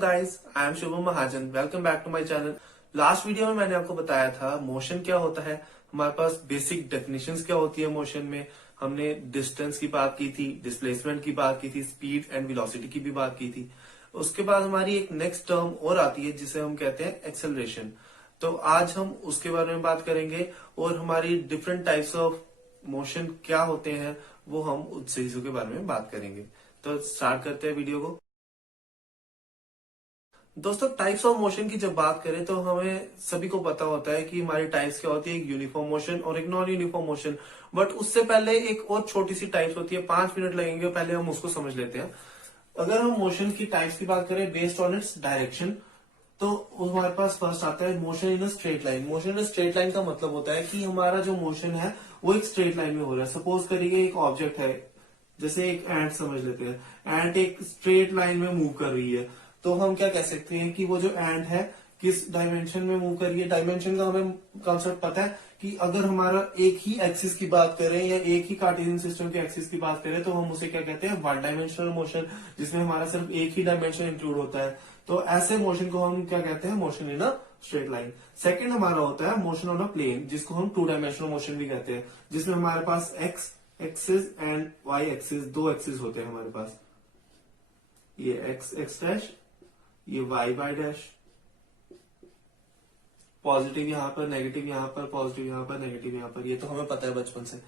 Guys, I am Shubham Mahajan. Welcome back to my channel. Last video में मैंने आपको बताया था मोशन क्या होता है, हमारे पास बेसिक डेफिनेशंस क्या होती है मोशन में। हमने डिस्टेंस की बात की थी, डिस्प्लेसमेंट की बात की थी, स्पीड एंड वेलोसिटी की भी बात की थी। उसके बाद हमारी एक नेक्स्ट टर्म और आती है जिसे हम कहते हैं एक्सेलरेशन। तो आज हम उसके बारे में बात करेंगे और हमारी डिफरेंट टाइप्स ऑफ मोशन क्या होते हैं वो हम उस चीजों के बारे में बात करेंगे। तो स्टार्ट करते हैं वीडियो को। दोस्तों, टाइप्स ऑफ मोशन की जब बात करें तो हमें सभी को पता होता है कि हमारी टाइप्स क्या होती है, एक यूनिफॉर्म मोशन और एक नॉन यूनिफॉर्म मोशन। बट उससे पहले एक और छोटी सी टाइप्स होती है, 5 मिनट लगेंगे, पहले हम उसको समझ लेते हैं। अगर हम मोशन की टाइप्स की बात करें बेस्ड ऑन इट्स डायरेक्शन, तो हमारे पास फर्स्ट आता है motion in a straight line. Motion in a straight line का मतलब होता है कि हमारा जो मोशन है वो एक स्ट्रेट लाइन में हो रहा है। सपोज करिए एक ऑब्जेक्ट है, जैसे एक एंट समझ लेते हैं। एंट एक स्ट्रेट लाइन में मूव कर रही है, तो हम क्या कह सकते हैं कि वो जो एंट है किस डायमेंशन में मूव कर रही है। डायमेंशन का हमें कॉन्सेप्ट पता है कि अगर हमारा एक ही एक्सिस की बात करें या एक ही कार्टेशियन सिस्टम के एक्सिस की बात करें तो हम उसे क्या कहते हैं, वन डायमेंशनल मोशन, जिसमें हमारा सिर्फ एक ही डायमेंशन इंक्लूड होता है। तो ऐसे मोशन को हम क्या कहते हैं, motion in a straight line. Second हमारा होता है मोशन ऑन अ प्लेन, जिसको हम टू डायमेंशनल मोशन भी कहते हैं, जिसमें हमारे पास x axis and y axis, दो एक्सिस होते हैं हमारे पास। ये एक्स एक्स डैश, ये वाई वाई डैश, पॉजिटिव यहाँ पर, नेगेटिव यहाँ पर, पॉजिटिव यहाँ पर, नेगेटिव यहाँ पर। ये तो हमें पता है बचपन से,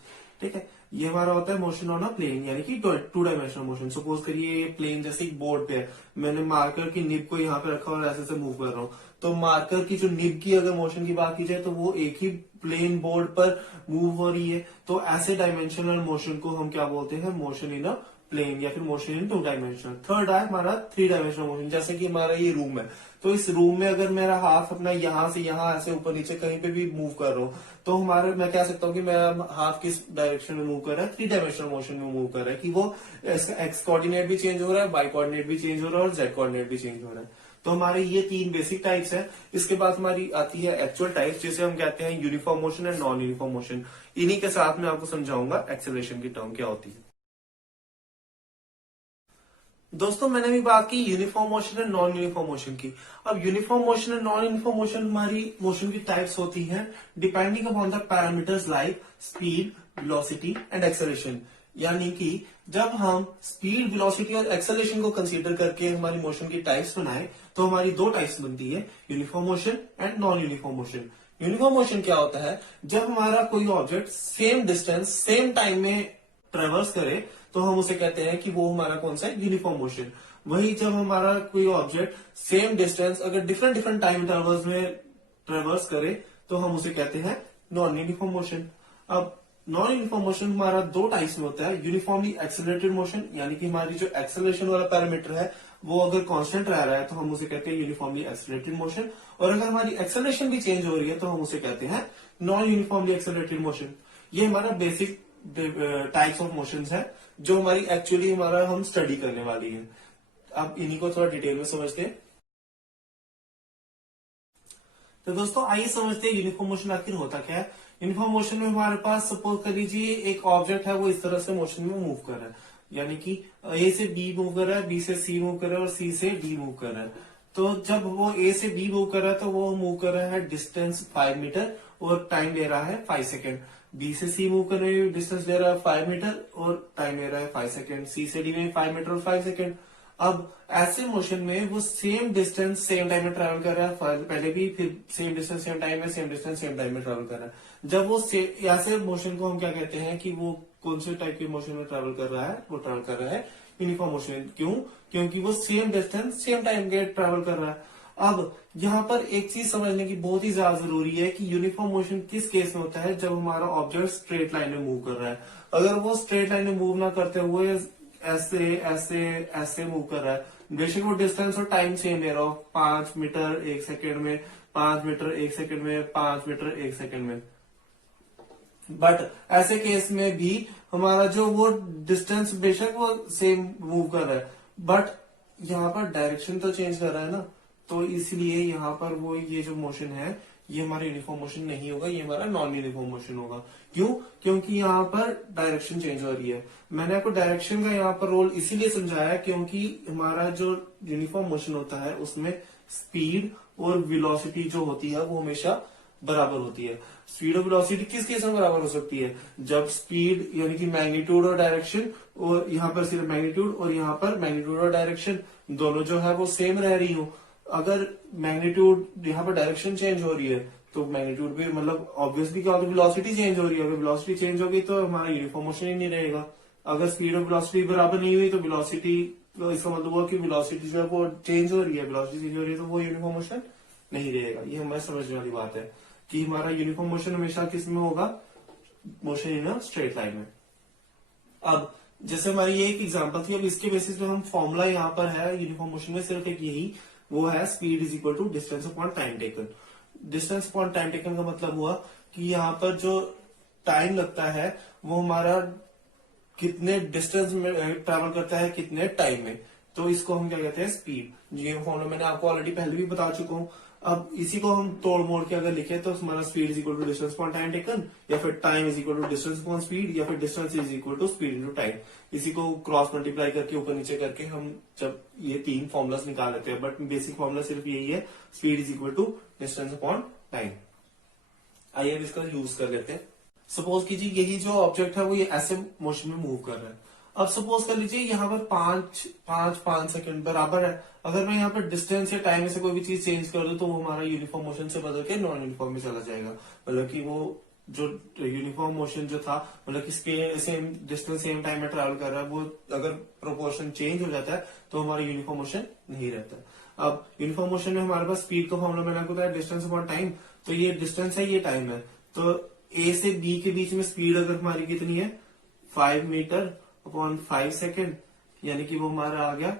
ठीक है। ये हमारा होता है मोशन ऑन अ प्लेन, यानी कि टू डायमेंशनल मोशन। सपोज करिए ये प्लेन जैसे एक बोर्ड पे है, मैंने मार्कर की निब को यहाँ पे रखा और ऐसे से मूव कर रहा हूँ, तो मार्कर की जो निब की अगर मोशन की बात की जाए तो वो एक ही प्लेन बोर्ड पर मूव हो रही है। तो ऐसे डायमेंशनल मोशन को हम क्या बोलते हैं, मोशन इन अ प्लेन या फिर motion in two dimensional. Third है हमारा थ्री डायमेंशनल मोशन। जैसे कि हमारा ये रूम है, तो इस रूम में अगर मेरा हाथ अपना यहाँ से यहाँ ऐसे ऊपर नीचे कहीं पे भी मूव कर रहा हूँ, तो हमारे मैं कह सकता हूँ कि मेरा हाथ किस डायरेक्शन में मूव कर रहा है, थ्री डायमेंशनल मोशन में मूव कर रहा है। कि वो इसका एक्स कोऑर्डिनेट भी चेंज हो रहा है, वाई कोऑर्डिनेट भी चेंज हो रहा है और जेड कोऑर्डिनेट भी चेंज हो रहा है। तो हमारे ये तीन बेसिक टाइप्स है। इसके बाद हमारी आती है एक्चुअल टाइप्स, जिसे हम कहते हैं uniform motion and non uniform motion. इन्हीं के साथ में आपको समझाऊंगा एक्सेलरेशन की टर्म क्या होती है। दोस्तों, मैंने भी बात की uniform motion and non uniform motion की। अब uniform motion and non uniform motion हमारी मोशन की टाइप्स होती हैं depending upon the parameters like speed, velocity and acceleration. यानी कि जब हम स्पीड, वेलोसिटी और एक्सेलरेशन को कंसीडर करके हमारी मोशन की टाइप्स बनाए तो हमारी दो टाइप्स बनती है, uniform motion and non uniform motion. Uniform motion क्या होता है, जब हमारा कोई object same distance same time में ट्रेवर्स करे तो हम उसे कहते हैं कि वो हमारा कौन सा है, यूनिफॉर्म मोशन। वही जब हमारा कोई ऑब्जेक्ट सेम डिस्टेंस अगर डिफरेंट डिफरेंट टाइम इंटरवल्स में ट्रेवर्स करे तो हम उसे कहते हैं नॉन यूनिफॉर्म मोशन। अब नॉन यूनिफॉर्म मोशन हमारा दो टाइप्स में होता है, यूनिफॉर्मली एक्सेलरेटेड मोशन, यानी कि हमारी जो एक्सेलरेशन वाला पैरामीटर है वो अगर कांस्टेंट रह रहा है तो हम उसे कहते हैं यूनिफॉर्मली एक्सेलरेटेड मोशन। और अगर हमारी एक्सेलरेशन भी चेंज हो रही है तो हम उसे कहते हैं नॉन यूनिफॉर्मली एक्सेलरेटेड मोशन। ये हमारा बेसिक टाइप्स ऑफ मोशंस है जो हमारी एक्चुअली हमारा हम स्टडी करने वाली है। अब इन्हीं को थोड़ा डिटेल में समझते हैं। तो दोस्तों, आइए समझते हैं यूनिफॉर्म मोशन आखिर होता क्या है। यूनिफॉर्म मोशन में हमारे पास सपोज कर लीजिए एक ऑब्जेक्ट है, वो इस तरह से मोशन में मूव कर रहा है, यानी कि ए से बी मूव कर रहा है, बी से सी मूव कर रहा है और सी से डी मूव कर रहा है। तो जब वो ए से बी मूव कर रहा है तो वो मूव कर रहा है डिस्टेंस 5 मीटर और टाइम ले रहा है 5 सेकेंड। बी से सी मूव कर रहे हैं, डिस्टेंस ले रहा है 5 मीटर और टाइम ले रहा है 5 सेकेंड। सी से डी में 5 मीटर और 5 सेकेंड। अब ऐसे मोशन में वो सेम डिस्टेंस सेम टाइम में ट्रेवल कर रहा है, पहले भी, फिर सेम डिस्टेंस सेम टाइम में, सेम डिस्टेंस सेम टाइम में ट्रेवल कर रहा है। जब वो ऐसे मोशन को हम क्या कहते हैं कि वो कौन से टाइप के मोशन में ट्रेवल कर रहा है, वो ट्रेवल कर रहा है यूनिफॉर्म मोशन। क्यों? क्योंकि वो सेम डिस्टेंस सेम टाइम के ट्रेवल कर रहा है। अब यहाँ पर एक चीज समझने की बहुत ही ज्यादा जरूरी है कि यूनिफॉर्म मोशन किस केस में होता है, जब हमारा ऑब्जेक्ट स्ट्रेट लाइन में मूव कर रहा है। अगर वो स्ट्रेट लाइन में मूव ना करते हुए ऐसे ऐसे ऐसे मूव कर रहा है, बेशक वो डिस्टेंस और टाइम सेम ले रहा हो, 5 मीटर 1 सेकेंड में, 5 मीटर 1 सेकेंड में, 5 मीटर 1 सेकेंड में, बट ऐसे केस में भी हमारा जो वो डिस्टेंस बेशक वो सेम मूव कर रहा है, बट यहाँ पर डायरेक्शन तो चेंज कर रहा है ना। तो इसलिए यहाँ पर वो ये जो मोशन है ये हमारा यूनिफॉर्म मोशन नहीं होगा, ये हमारा नॉन यूनिफॉर्म मोशन होगा। क्यों? क्योंकि यहाँ पर डायरेक्शन चेंज हो रही है। मैंने आपको डायरेक्शन का यहाँ पर रोल इसीलिए समझाया क्योंकि हमारा जो यूनिफॉर्म मोशन होता है उसमें स्पीड और वेलोसिटी जो होती है वो हमेशा बराबर होती है। स्पीड और वेलोसिटी किस केस में बराबर हो सकती है? जब स्पीड यानी कि मैग्नीट्यूड और डायरेक्शन, और यहाँ पर सिर्फ मैग्नीट्यूड और यहाँ पर मैग्नीट्यूड और डायरेक्शन दोनों जो है वो सेम रह रही हो। अगर मैग्नीट्यूड यहाँ पर डायरेक्शन चेंज हो रही है तो मैग्नीट्यूड भी मतलब ऑब्वियसली क्या होगा, वेलोसिटी चेंज हो रही है। अगर वेलोसिटी चेंज होगी तो हमारा यूनिफॉर्म मोशन ही नहीं रहेगा। अगर स्पीड और वेलोसिटी बराबर नहीं हुई तो वेलोसिटी, तो इसका मतलब हुआ कि वेलोसिटी जो है वो चेंज हो रही है, वेलोसिटी चेंज हो रही है तो वो यूनिफॉर्म मोशन नहीं रहेगा। ये हमारे समझने वाली बात है कि हमारा यूनिफॉर्म मोशन हमेशा किस में होगा? Motion in a straight line में। अब जैसे हमारी ये एक एग्जांपल थी, अब इसके बेसिस पे हम फॉर्मूला यहाँ पर है यूनिफॉर्म मोशन में सिर्फ एक यही, वो है speed is equal to distance upon time taken. Distance upon time taken का मतलब हुआ कि यहाँ पर जो टाइम लगता है वो हमारा कितने डिस्टेंस में ट्रेवल करता है, कितने टाइम में, तो इसको हम क्या कहते हैं? स्पीड। ये फॉर्मूला मैंने आपको ऑलरेडी पहले भी बता चुका हूँ। अब इसी को हम तोड़ मोड़ के अगर लिखे तो हमारा speed is equal to distance upon time taken, या फिर time is equal to distance upon speed, या फिर distance is equal to speed into time. इसी को क्रॉस मल्टीप्लाई करके ऊपर नीचे करके हम जब ये तीन फॉर्मुलास निकाल लेते हैं, बट बेसिक फॉर्मूला सिर्फ यही है, speed is equal to distance upon time. आइए अब इसका यूज कर लेते हैं। सपोज कीजिए यही जो ऑब्जेक्ट है वो ये ऐसे मोशन में मूव कर रहा है। अब सपोज कर लीजिए यहाँ पर पांच सेकंड बराबर है। अगर मैं यहाँ पर डिस्टेंस या टाइम में से कोई भी चीज चेंज कर दूं तो वो हमारा यूनिफॉर्म मोशन से बदल के नॉन यूनिफॉर्म में चला जाएगा। मतलब कि वो जो यूनिफॉर्म मोशन जो था, मतलब कि सेम डिस्टेंस सेम टाइम में ट्रेवल कर रहा है, वो अगर प्रोपोर्शन चेंज हो जाता है तो हमारा यूनिफॉर्म मोशन नहीं रहता है। अब यूनिफॉर्म मोशन में हमारे पास स्पीड का फॉर्मूला मैंने आपको बताया डिस्टेंस अपॉन टाइम, तो ये डिस्टेंस है, ये टाइम है। तो ए से बी के बीच में स्पीड अगर हमारी कितनी है? 5 मीटर अपॉन 5 सेकेंड, यानी कि वो हमारा आ गया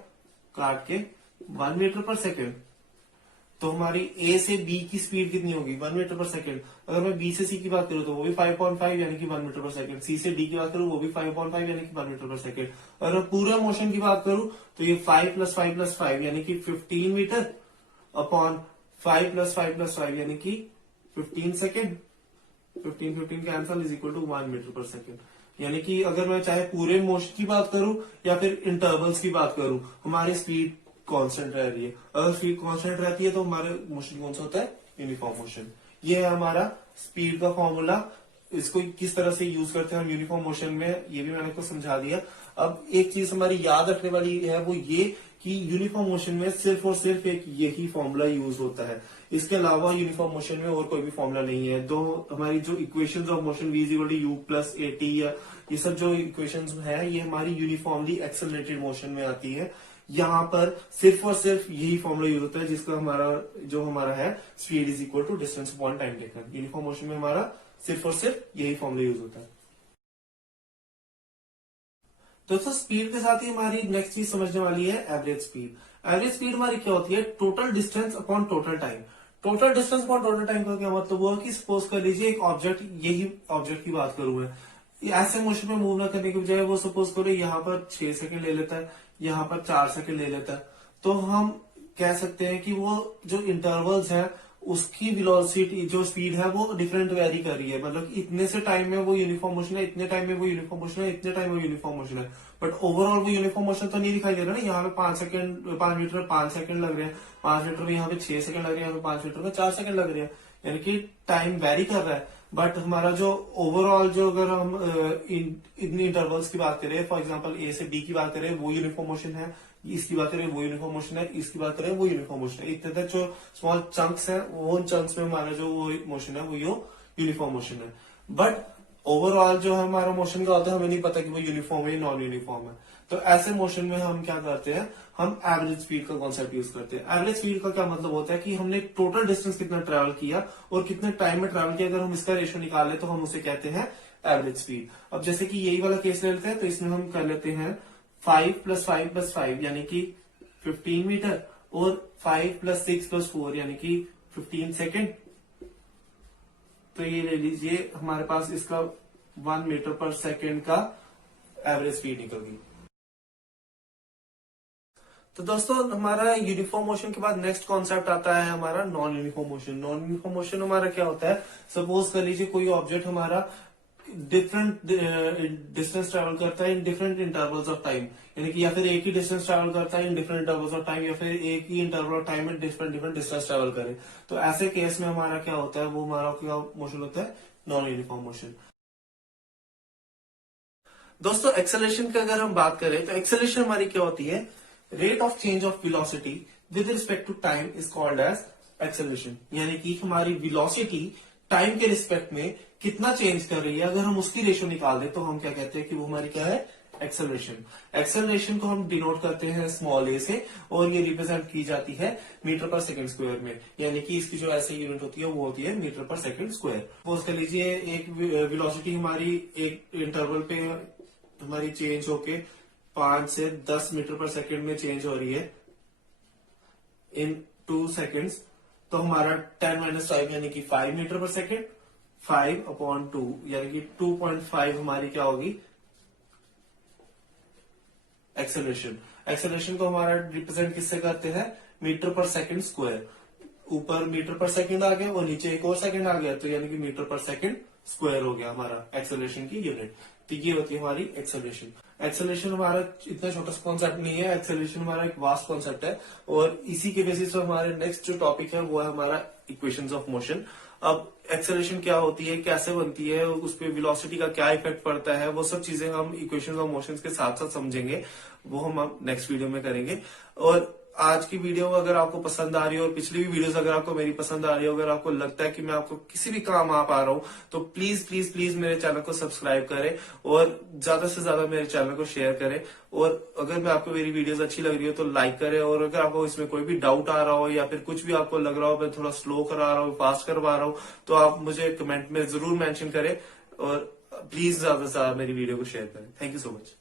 काट के 1 मीटर पर सेकेंड। तो हमारी ए से बी की स्पीड कितनी होगी? 1 मीटर पर सेकेंड। अगर मैं बी से सी की बात करूं तो वो भी 5.5 यानी कि 1 मीटर पर सेकेंड। सी से डी की बात करूं वो भी 5.5 यानी कि 1 मीटर पर सेकेंड। अगर मैं पूरे मोशन की बात करूं तो ये 5 प्लस 5 प्लस 5 यानी कि 15 मीटर अपॉन 5 प्लस 5 प्लस 5 यानी कि 15 second. 15 cancel is equal to 1 metre पर सेकेंड। यानी कि अगर मैं चाहे पूरे मोशन की बात करूं या फिर इंटरवल्स की बात करूं, हमारी स्पीड कांस्टेंट रह रही है। अगर स्पीड कांस्टेंट रहती है तो हमारे मोशन कौन सा होता है? Uniform motion. ये है हमारा स्पीड का फॉर्मूला। इसको किस तरह से यूज करते हैं हम यूनिफॉर्म मोशन में, ये भी मैंने आपको समझा दिया। अब एक चीज हमारी याद रखने वाली है वो ये कि यूनिफॉर्म मोशन में सिर्फ और सिर्फ एक यही फॉर्मूला यूज होता है। इसके अलावा यूनिफॉर्म मोशन में और कोई भी फॉर्मूला नहीं है। दो हमारी जो equations of motion v is equal to u plus a t, या ये सब जो इक्वेशंस है ये हमारी यूनिफॉर्मली एक्सेलरेटेड मोशन में आती है। यहाँ पर सिर्फ और सिर्फ यही फॉर्मूला यूज होता है जिसका हमारा है speed is equal to distance upon time taken. Uniform motion में हमारा सिर्फ और सिर्फ यही फॉर्मूला यूज होता है। दोस्तों स्पीड के साथ ही हमारी नेक्स्ट चीज समझने वाली है एवरेज स्पीड। एवरेज स्पीड हमारी क्या होती है? Total distance upon total time. Total distance upon total time का क्या मतलब हुआ कि सपोज कर लीजिए एक ऑब्जेक्ट, यही ऑब्जेक्ट की बात करूं मैं, ऐसे मोशन में मूव ना करने की बजाय वो सपोज करो यहाँ पर 6 सेकंड ले लेता है, यहाँ पर 4 सेकंड ले लेता है, तो हम कह सकते हैं कि वो जो इंटरवल्स है उसकी वेलोसिटी जो स्पीड है वो डिफरेंट वेरी कर रही है। मतलब इतने से टाइम में वो यूनिफॉर्म मोशन है, इतने टाइम में वो यूनिफॉर्म मोशन है, इतने टाइम में वो यूनिफॉर्म मोशन है, बट ओवरऑल वो यूनिफॉर्म मोशन तो नहीं दिखाई दे रहा ना। यहाँ पे 5 मीटर में 5 सेकंड लग रहे हैं, 5 मीटर में यहाँ पे 6 सेकंड लग रहे हैं, यहाँ पे 5 मीटर में 4 सेकंड लग रहे हैं, यानी कि टाइम वेरी कर रहा है। बट हमारा जो ओवरऑल जो अगर हम इतनी इंटरवल्स की बात करें, फॉर एग्जांपल ए से बी की बात करें वो यूनिफॉर्म मोशन है, इसकी बात करें वो यूनिफॉर्म मोशन है, इसकी बात करें वो यूनिफॉर्म मोशन है, इतने तक जो स्मॉल चंक्स है वो उन चंक्स में हमारा जो वो मोशन है वो यूनिफॉर्म मोशन है। बट ओवरऑल जो है हमारा मोशन का होता है हमें नहीं पता कि वो यूनिफॉर्म है नॉन यूनिफॉर्म है। तो ऐसे मोशन में हम क्या करते हैं? हम एवरेज स्पीड का कॉन्सेप्ट यूज करते हैं। एवरेज स्पीड का क्या मतलब होता है कि हमने टोटल डिस्टेंस कितना ट्रेवल किया और कितने टाइम में ट्रेवल किया, अगर हम इसका रेशियो निकाल ले तो हम उसे कहते हैं एवरेज स्पीड। अब जैसे कि यही वाला केस ले लेते हैं, तो इसमें हम कर लेते हैं 5 प्लस 5 प्लस 5 यानी कि 15 मीटर और 5 प्लस 6 प्लस 4 यानी कि 15 सेकेंड। तो ये ले लीजिए हमारे पास इसका 1 मीटर पर सेकेंड का एवरेज स्पीड निकल गई। तो दोस्तों हमारा यूनिफॉर्म मोशन के बाद नेक्स्ट कॉन्सेप्ट आता है हमारा non uniform motion. Non uniform motion हमारा क्या होता है, सपोज कर लीजिए कोई ऑब्जेक्ट हमारा डिफरेंट डिस्टेंस ट्रेवल करता है in different intervals of time, यानी कि या फिर एक ही डिस्टेंस ट्रेवल करता है in different intervals of time, या फिर एक ही इंटरवल ऑफ टाइम में डिफरेंट डिफरेंट डिस्टेंस ट्रेवल करे। तो ऐसे केस में हमारा क्या होता है, वो हमारा क्या मोशन होता है, नॉन यूनिफॉर्म मोशन। दोस्तों एक्सेलरेशन की अगर हम बात करें तो एक्सेलरेशन हमारी क्या होती है, rate of change of velocity with respect to time is called as acceleration. यानी कि हमारी वेलोसिटी टाइम के रिस्पेक्ट में कितना चेंज कर रही है, अगर हम उसकी रेशो निकाल दें तो हम क्या कहते हैं कि वो हमारी क्या है, एक्सेलरेशन। एक्सेलरेशन को हम डिनोट करते हैं स्मॉल ए से, और ये रिप्रेजेंट की जाती है मीटर पर सेकंड स्क्वायर में, यानी कि इसकी जो ऐसे यूनिट होती है वो होती है मीटर पर सेकंड स्क्वायर। सपोज कर लीजिए एक वेलोसिटी हमारी एक इंटरवल पे हमारी चेंज होके 5 से 10 मीटर पर सेकंड में चेंज हो रही है इन 2 सेकेंड्स, तो हमारा 10 माइनस 5 यानी कि 5 मीटर पर सेकेंड, 5/2 यानी कि 2.5 हमारी क्या होगी, एक्सेलरेशन। एक्सेलरेशन को हमारा रिप्रेजेंट किससे करते हैं, मीटर पर सेकंड स्क्वायर। ऊपर मीटर पर सेकंड आ गया और नीचे एक और सेकंड आ गया, तो यानी कि मीटर पर सेकंड स्क्वायर हो गया हमारा एक्सेलरेशन की यूनिट। तो ये होती है हमारी एक्सेलरेशन। एक्सेलरेशन हमारा इतना छोटा कॉन्सेप्ट नहीं है, एक्सेलरेशन हमारा एक वास्ट कॉन्सेप्ट है, और इसी के बेसिस पर हमारे नेक्स्ट जो टॉपिक है वो है हमारा इक्वेशंस ऑफ मोशन। अब एक्सेलरेशन क्या होती है, कैसे बनती है, उस पर वेलोसिटी का क्या इफेक्ट पड़ता है, वो सब चीजें हम इक्वेशंस ऑफ मोशंस के साथ साथ समझेंगे, वो हम नेक्स्ट वीडियो में करेंगे। और आज की वीडियो अगर आपको पसंद आ रही हो और पिछली भी वीडियोस अगर आपको मेरी पसंद आ रही हो, अगर आपको लगता है कि मैं आपको किसी भी काम आ पा रहा हूं, तो प्लीज प्लीज प्लीज मेरे चैनल को सब्सक्राइब करें और ज्यादा से ज्यादा मेरे चैनल को शेयर करें। और अगर मैं आपको मेरी वीडियोस अच्छी लग रही हो तो लाइक करें, और अगर आपको इसमें कोई भी डाउट आ रहा हो या फिर कुछ भी आपको लग रहा हो मैं थोड़ा स्लो करा रहा हूँ, फास्ट करवा रहा हूँ, तो आप मुझे कमेंट में जरूर मेंशन करें, और प्लीज ज्यादा से ज्यादा मेरी वीडियो को शेयर करें। Thank you so much.